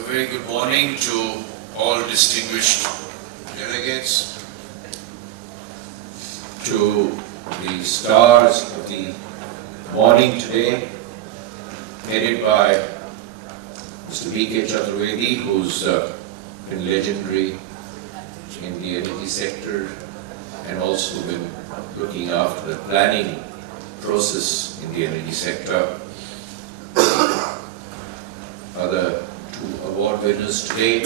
A very good morning to all distinguished delegates, to the stars of the morning today, headed by Mr. B.K. Chaturvedi, who's been legendary in the energy sector and also been looking after the planning process in the energy sector. Other two award winners today,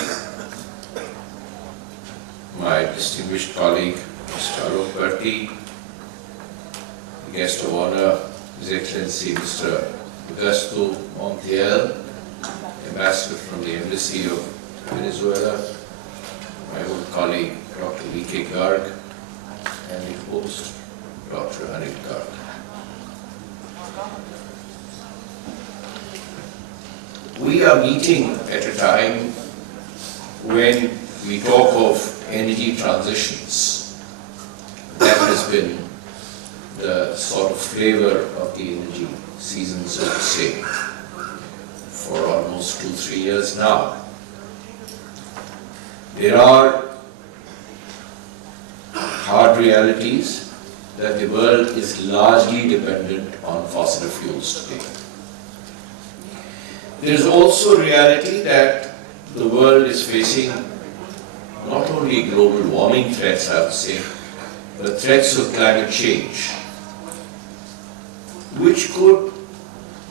my distinguished colleague, Mr. Arun Bharti, the guest of honor, His Excellency Mr. Augusto Montiel, Ambassador from the Embassy of Venezuela, my old colleague, Dr. V.K. Garg, and the host, Dr. Anil Razdan. We are meeting at a time when we talk of energy transitions. That has been the sort of flavor of the energy season, so to say, for almost 2-3 years now. There are hard realities that the world is largely dependent on fossil fuels today. There is also reality that the world is facing not only global warming threats, I would say, but threats of climate change, which could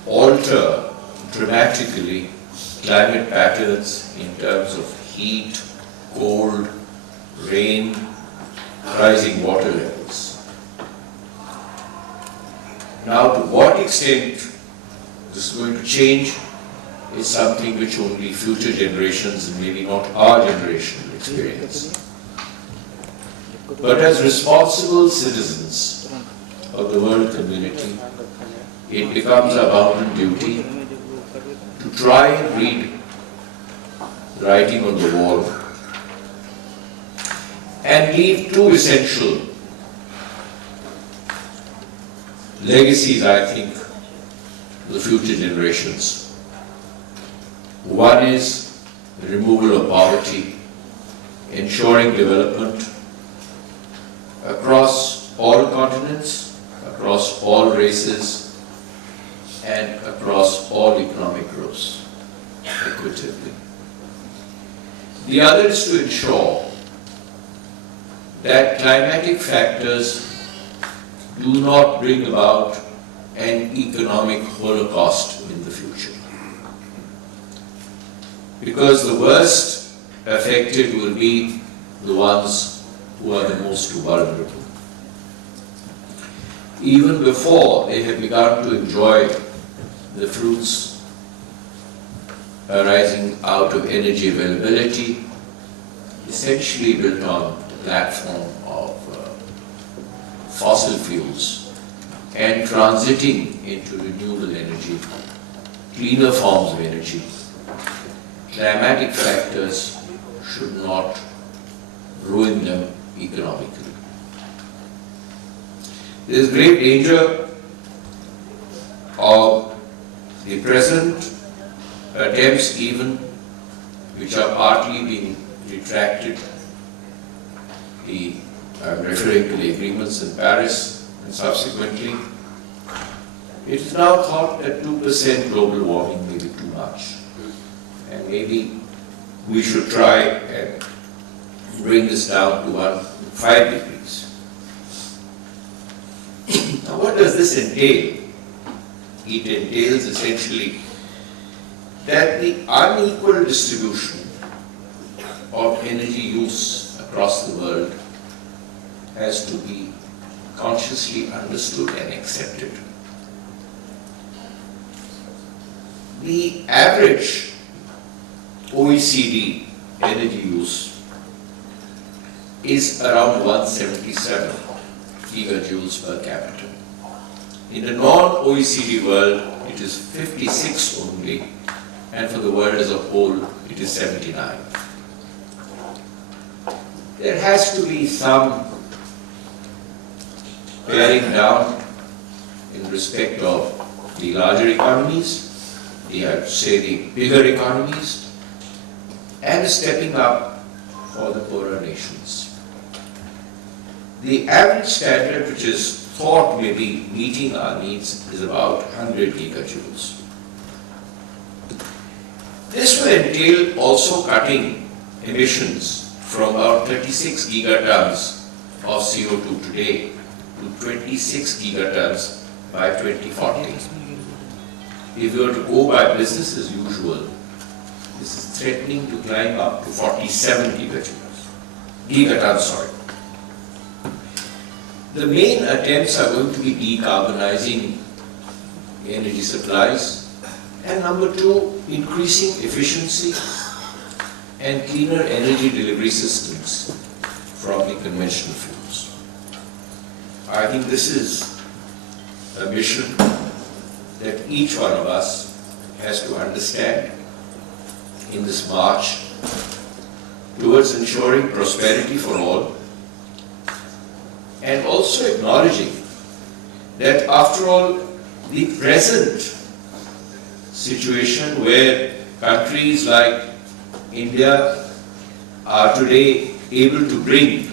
alter dramatically climate patterns in terms of heat, cold, rain, rising water levels. Now, to what extent this is going to change is something which only future generations, and maybe not our generation, will experience. But as responsible citizens of the world community, it becomes our bounden duty to try and read the writing on the wall and leave two essential legacies, I think, to the future generations. One is the removal of poverty, ensuring development across all continents, across all races, and across all economic groups, equitably. The other is to ensure that climatic factors do not bring about an economic holocaust in the future. Because the worst affected will be the ones who are the most vulnerable. Even before they have begun to enjoy the fruits arising out of energy availability, essentially built on the platform of fossil fuels and transiting into renewable energy, cleaner forms of energy, climatic factors should not ruin them economically. There is great danger of the present attempts even, which are partly being retracted. I'm referring to the agreements in Paris and subsequently. It is now thought that 2% global warming may be too much. And maybe we should try and bring this down to 5 degrees. Now, what does this entail? It entails essentially that the unequal distribution of energy use across the world has to be consciously understood and accepted. The average OECD energy use is around 177 gigajoules per capita. In the non-OECD world, it is 56 only, and for the world as a whole, it is 79. There has to be some paring down in respect of the larger economies, I would say the bigger economies, and stepping up for the poorer nations. The average standard which is thought may be meeting our needs is about 100 gigajoules. This will entail also cutting emissions from about 36 gigatons of CO2 today to 26 gigatons by 2040. If we were to go by business as usual, this is threatening to climb up to 47 gigatons. The main attempts are going to be decarbonizing energy supplies, and number two, increasing efficiency and cleaner energy delivery systems from the conventional fuels. I think this is a mission that each one of us has to understand in this march towards ensuring prosperity for all, and also acknowledging that after all, the present situation where countries like India are today able to bring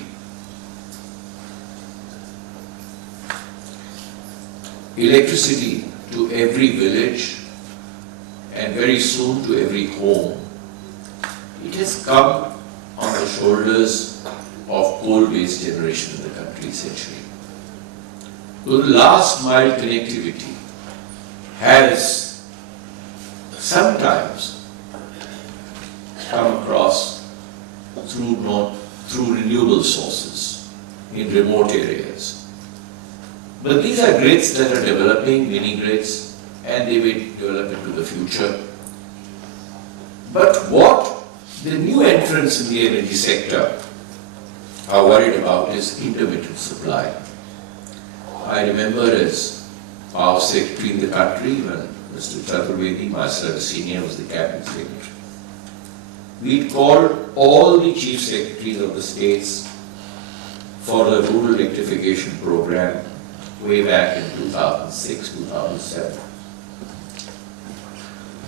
electricity to every village and very soon to every home, it has come on the shoulders of coal-based generation in the country essentially. So the last mile connectivity has sometimes come across through renewable sources in remote areas. But these are grids that are developing, mini grids, and they will develop into the future. But what the new entrants in the energy sector are worried about is intermittent supply. I remember as Power Secretary in the country when Mr. Chaturvedi, myself as senior, was the Cabinet Secretary. We called all the Chief Secretaries of the states for the rural electrification program way back in 2006, 2007.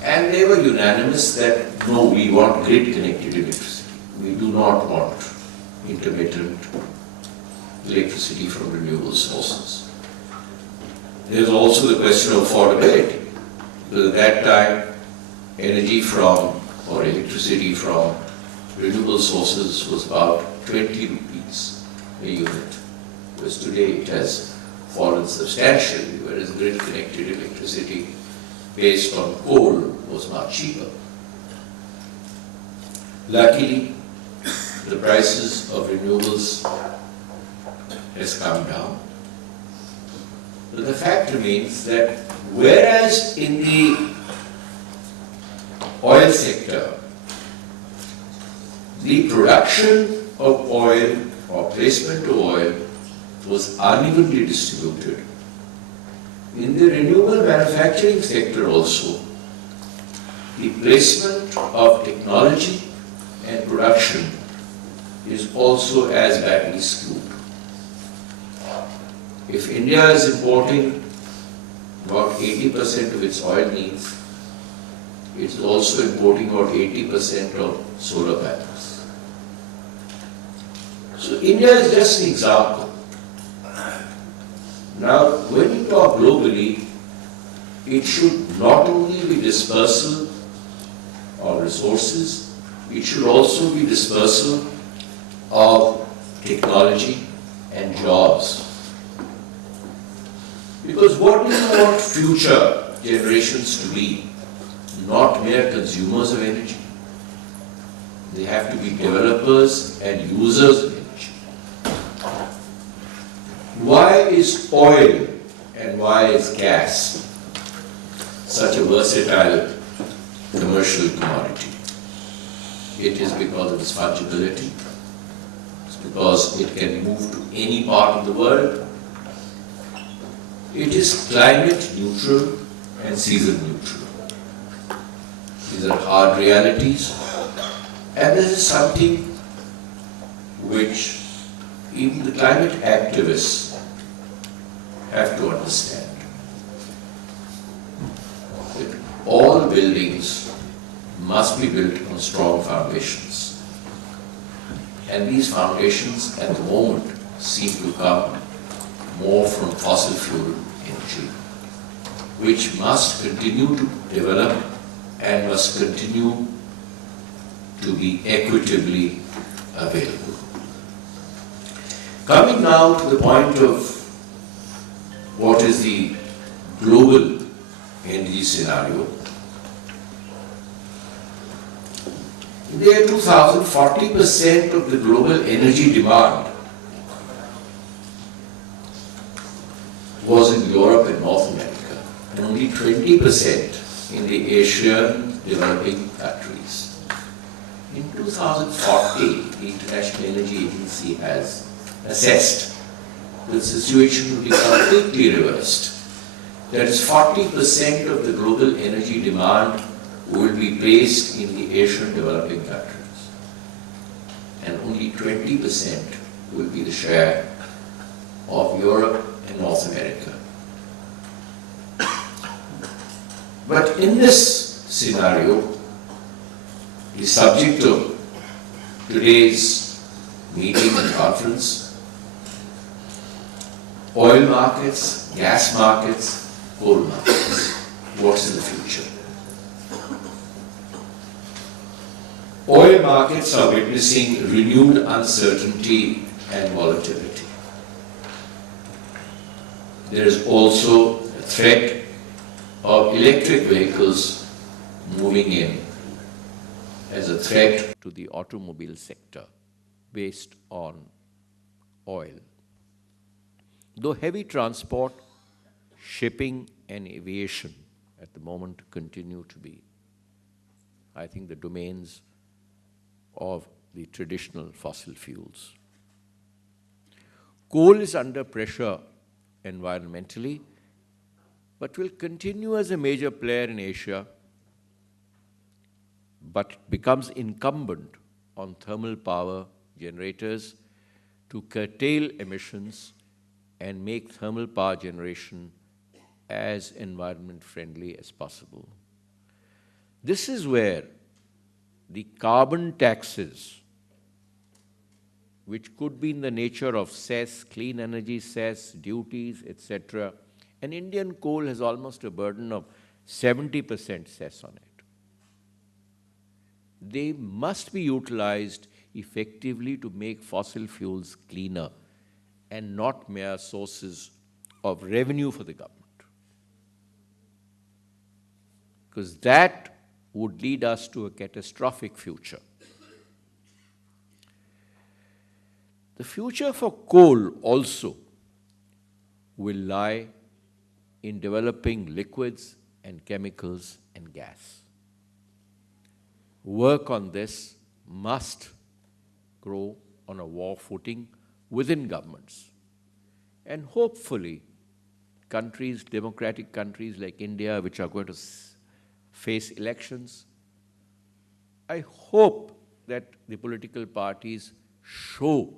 And they were unanimous that no, we want grid-connected electricity. We do not want intermittent electricity from renewable sources. There's also the question of affordability. Because at that time, energy from or electricity from renewable sources was about 20 rupees a unit, whereas today it has fallen substantially, whereas grid-connected electricity based on coal was much cheaper. Luckily, the prices of renewables has come down. But the fact remains that whereas in the oil sector, the production of oil or placement of oil was unevenly distributed, in the renewable manufacturing sector also, the placement of technology and production is also as badly skewed. If India is importing about 80% of its oil needs, it is also importing about 80% of solar panels. So India is just an example. Now, when you talk globally, it should not only be dispersal of resources, it should also be dispersal of technology and jobs. Because what do you want future generations to be? Not mere consumers of energy. They have to be developers and users of energy. Why is oil and why is gas such a versatile commercial commodity? It is because of its fungibility. It's because it can move to any part of the world. It is climate neutral and season neutral. These are hard realities, and this is something which even the climate activists have to understand. That all buildings must be built on strong foundations. And these foundations at the moment seem to come more from fossil fuel energy, which must continue to develop and must continue to be equitably available. Coming now to the point of what is the global energy scenario. In the year 2000, 40% of the global energy demand was in Europe and North America, and only 20% in the Asian developing countries. In 2040, the International Energy Agency has assessed the situation will be completely reversed. That is, 40% of the global energy demand will be placed in the Asian developing countries, and only 20% will be the share of Europe and North America. But in this scenario, the subject of today's meeting and conference, oil markets, gas markets, coal markets. What's in the future? Oil markets are witnessing renewed uncertainty and volatility. There is also a threat of electric vehicles moving in as a threat to the automobile sector based on oil. Though heavy transport, shipping and aviation at the moment continue to be, I think, the domains of the traditional fossil fuels. Coal is under pressure environmentally, but will continue as a major player in Asia, but becomes incumbent on thermal power generators to curtail emissions and make thermal power generation as environment friendly as possible. This is where the carbon taxes, which could be in the nature of cess, clean energy cess, duties, etc., and Indian coal has almost a burden of 70% cess on it. They must be utilized effectively to make fossil fuels cleaner and not mere sources of revenue for the government. Because that would lead us to a catastrophic future. The future for coal also will lie in developing liquids and chemicals and gas. Work on this must grow on a war footing within governments. And hopefully, countries, democratic countries like India, which are going to face elections, I hope that the political parties show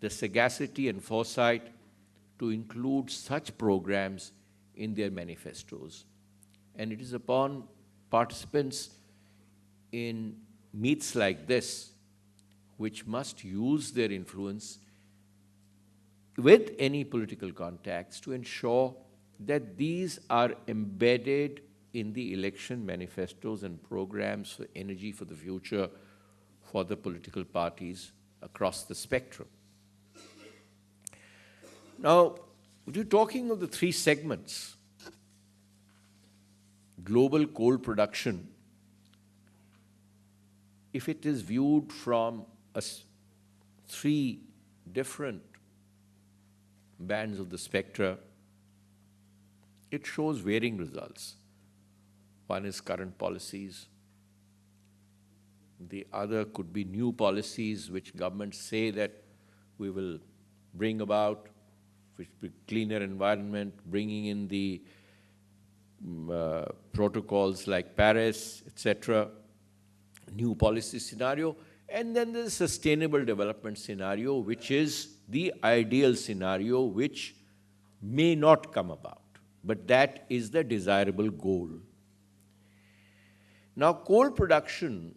the sagacity and foresight to include such programs in their manifestos. And it is upon participants in meets like this, which must use their influence with any political contacts to ensure that these are embedded in the election manifestos and programs for energy for the future for the political parties across the spectrum. Now, we're talking of the three segments. Global coal production, if it is viewed from three different bands of the spectra, it shows varying results. One is current policies. The other could be new policies which governments say that we will bring about, which will be cleaner environment, bringing in the protocols like Paris, etc., new policy scenario. And then there's a sustainable development scenario, which is the ideal scenario, which may not come about, but that is the desirable goal. Now, coal production,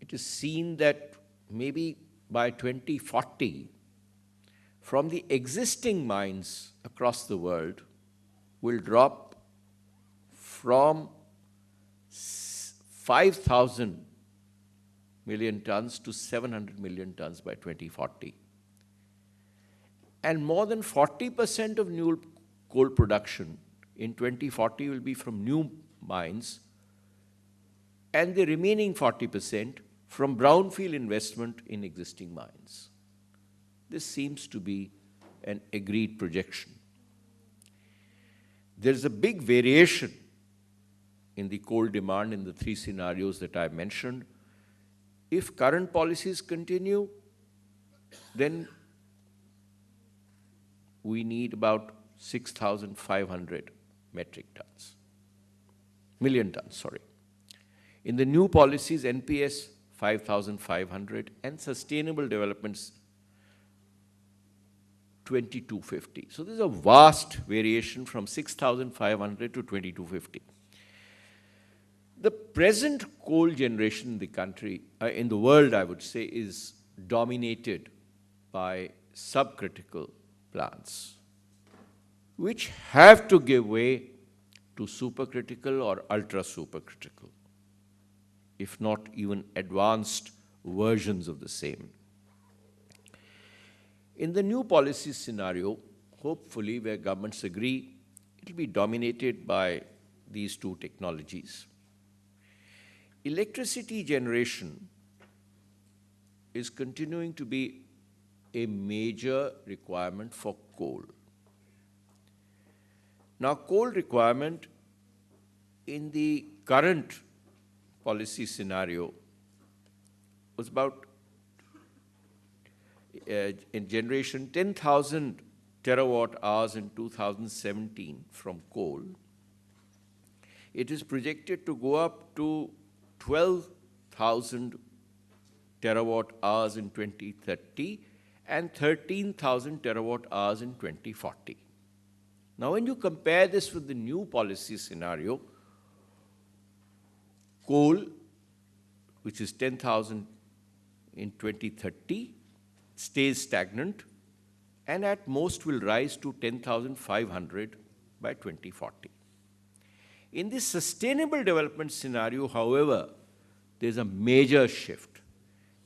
it is seen that maybe by 2040, from the existing mines across the world, will drop from 5,000 million tons to 700 million tons by 2040. And more than 40% of new coal production in 2040 will be from new mines, and the remaining 40% from brownfield investment in existing mines. This seems to be an agreed projection. There is a big variation in the coal demand in the three scenarios that I mentioned. If current policies continue, then we need about 6,500 million tons, sorry. In the new policies, NPS 5,500 and sustainable developments 2,250. So there's a vast variation from 6,500 to 2,250. The present coal generation in the country, in the world, I would say, is dominated by subcritical plants, which have to give way to supercritical or ultra-supercritical, if not even advanced versions of the same. In the new policy scenario, hopefully where governments agree, it will be dominated by these two technologies. Electricity generation is continuing to be a major requirement for coal. Now, coal requirement in the current policy scenario was about, in generation, 10,000 terawatt hours in 2017 from coal. It is projected to go up to 12,000 terawatt hours in 2030 and 13,000 terawatt hours in 2040. Now, when you compare this with the new policy scenario, coal, which is 10,000 in 2030, stays stagnant and at most will rise to 10,500 by 2040. In this sustainable development scenario, however, there's a major shift,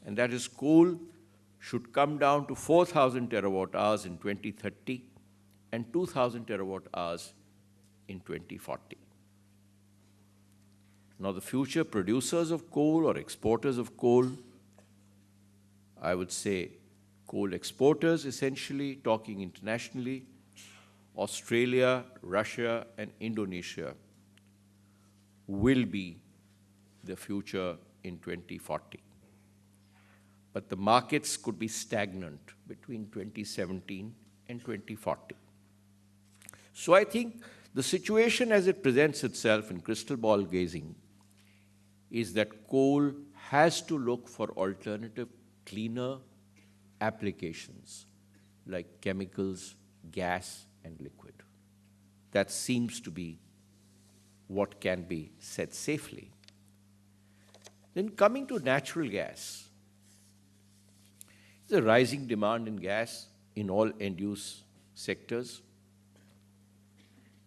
and that is coal should come down to 4,000 terawatt hours in 2030 and 2,000 terawatt hours in 2040. Now, the future producers of coal or exporters of coal, I would say coal exporters essentially, talking internationally, Australia, Russia, and Indonesia will be the future in 2040. But the markets could be stagnant between 2017 and 2040. So I think the situation as it presents itself in crystal ball gazing is that coal has to look for alternative, cleaner applications like chemicals, gas, and liquid. That seems to be what can be said safely. Then coming to natural gas, there's a rising demand in gas in all end-use sectors,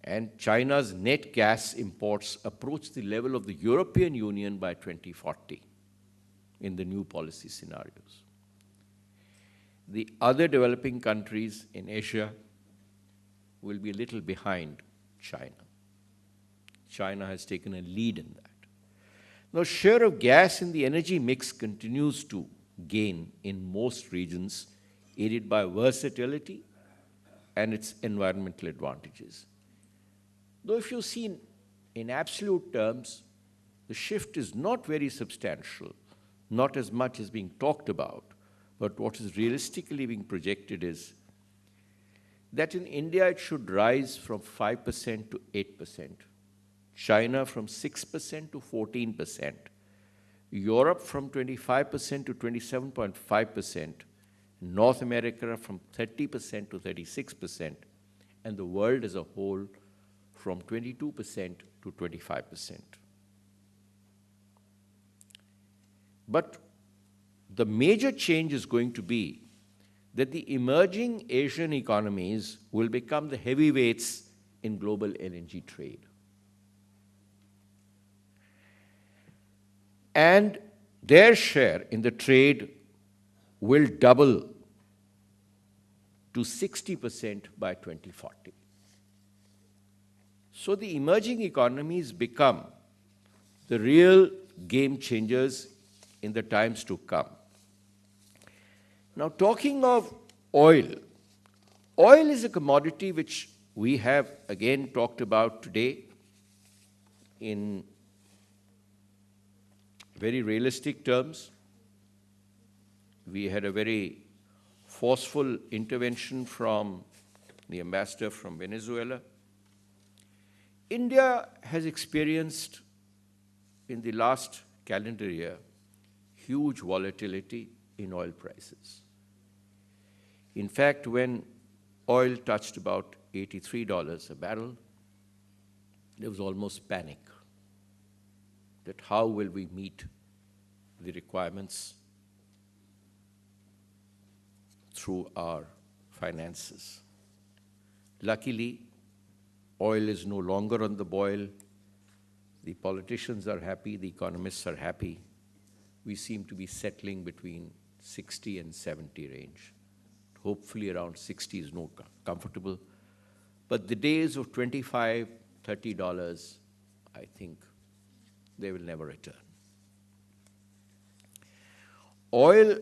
and China's net gas imports approach the level of the European Union by 2040 in the new policy scenarios. The other developing countries in Asia will be a little behind China. China has taken a lead in that. Now, share of gas in the energy mix continues to gain in most regions, aided by versatility and its environmental advantages. Though if you see in absolute terms, the shift is not very substantial, not as much as being talked about, but what is realistically being projected is that in India it should rise from 5% to 8%, China from 6% to 14%, Europe from 25% to 27.5%, North America from 30% to 36%, and the world as a whole from 22% to 25%. But the major change is going to be that the emerging Asian economies will become the heavyweights in global LNG trade. And their share in the trade will double to 60% by 2040. So the emerging economies become the real game changers in the times to come. Now, talking of oil, oil is a commodity which we have again talked about today in very realistic terms. We had a very forceful intervention from the ambassador from Venezuela. India has experienced in the last calendar year huge volatility in oil prices. In fact, when oil touched about $83 a barrel, there was almost panic that how will we meet the requirements through our finances. Luckily, oil is no longer on the boil. The politicians are happy, the economists are happy. We seem to be settling between 60 and 70 range. Hopefully around 60 is more comfortable. But the days of $25, $30, I think they will never return. Oil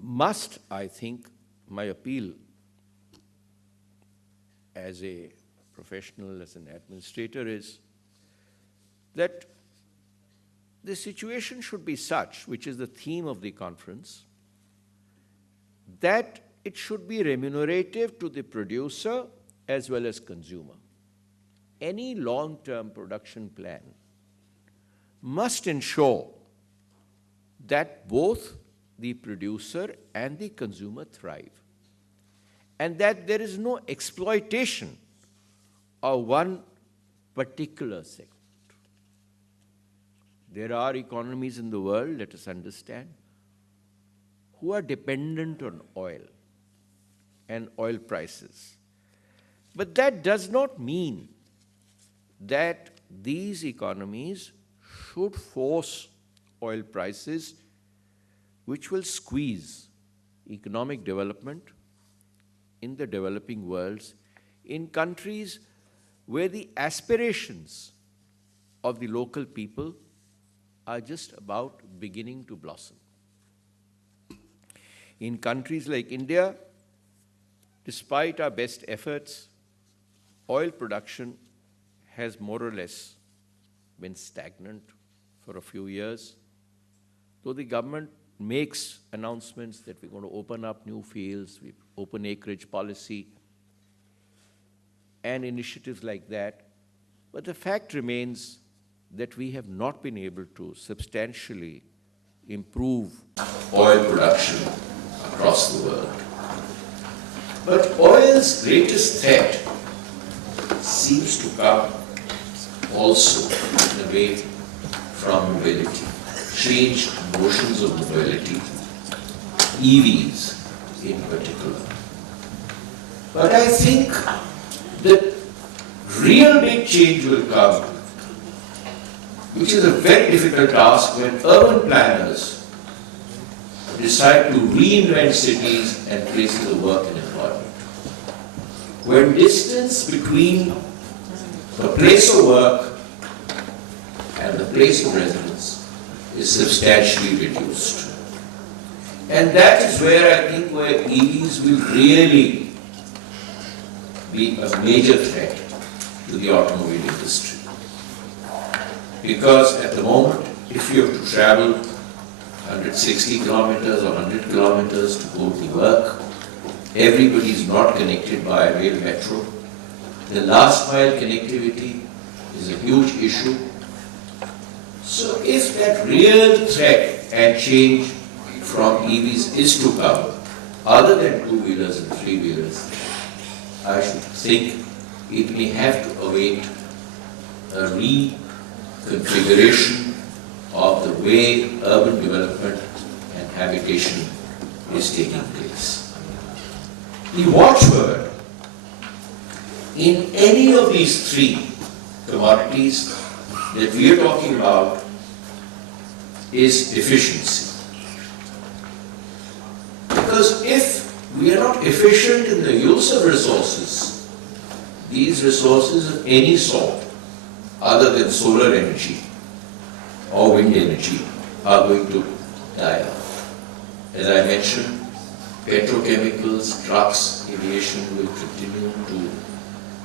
must, I think, my appeal as a professional, as an administrator is that the situation should be such, which is the theme of the conference, that it should be remunerative to the producer as well as consumer. Any long-term production plan must ensure that both the producer and the consumer thrive, and that there is no exploitation of one particular segment. There are economies in the world, let us understand, who are dependent on oil and oil prices. But that does not mean that these economies should force oil prices which will squeeze economic development in the developing worlds, in countries where the aspirations of the local people are just about beginning to blossom. In countries like India, despite our best efforts, oil production has more or less been stagnant for a few years. Though the government makes announcements that we're going to open up new fields, we open acreage policy, and initiatives like that, but the fact remains that we have not been able to substantially improve oil production across the world. But oil's greatest threat seems to come also in a way from mobility, changed notions of mobility, EVs in particular. But I think that real big change will come, which is a very difficult task when urban planners decide to reinvent cities and places of work and employment. When distance between the place of work and the place of residence is substantially reduced. And that is where I think where EVs will really be a major threat to the automobile industry. Because at the moment, if you have to travel 160 kilometers or 100 kilometers to go to work, everybody is not connected by rail metro. The last mile connectivity is a huge issue. So if that real threat and change from EVs is to come, other than two-wheelers and three-wheelers, I should think it may have to await a reconfiguration of the way urban development and habitation is taking place. The watchword in any of these three commodities that we are talking about is efficiency. Because if we are not efficient in the use of resources, these resources of any sort, other than solar energy or wind energy, are going to die off. As I mentioned, petrochemicals, trucks, aviation will continue to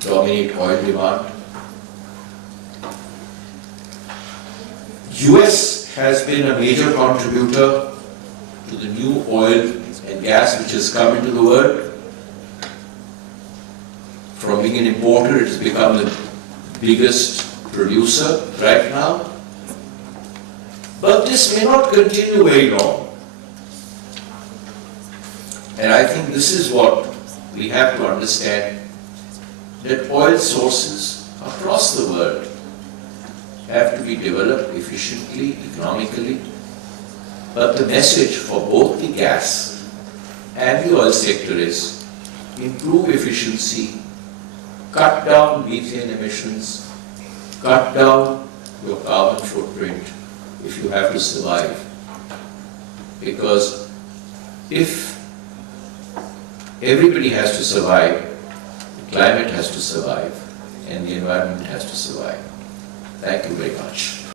dominate oil demand. US has been a major contributor to the new oil and gas which has come into the world. From being an importer, it has become the biggest producer right now. But this may not continue very long. And I think this is what we have to understand, that oil sources across the world have to be developed efficiently, economically. But the message for both the gas and the oil sector is improve efficiency, cut down methane emissions, cut down your carbon footprint if you have to survive. Because if everybody has to survive, the climate has to survive, and the environment has to survive. Thank you very much.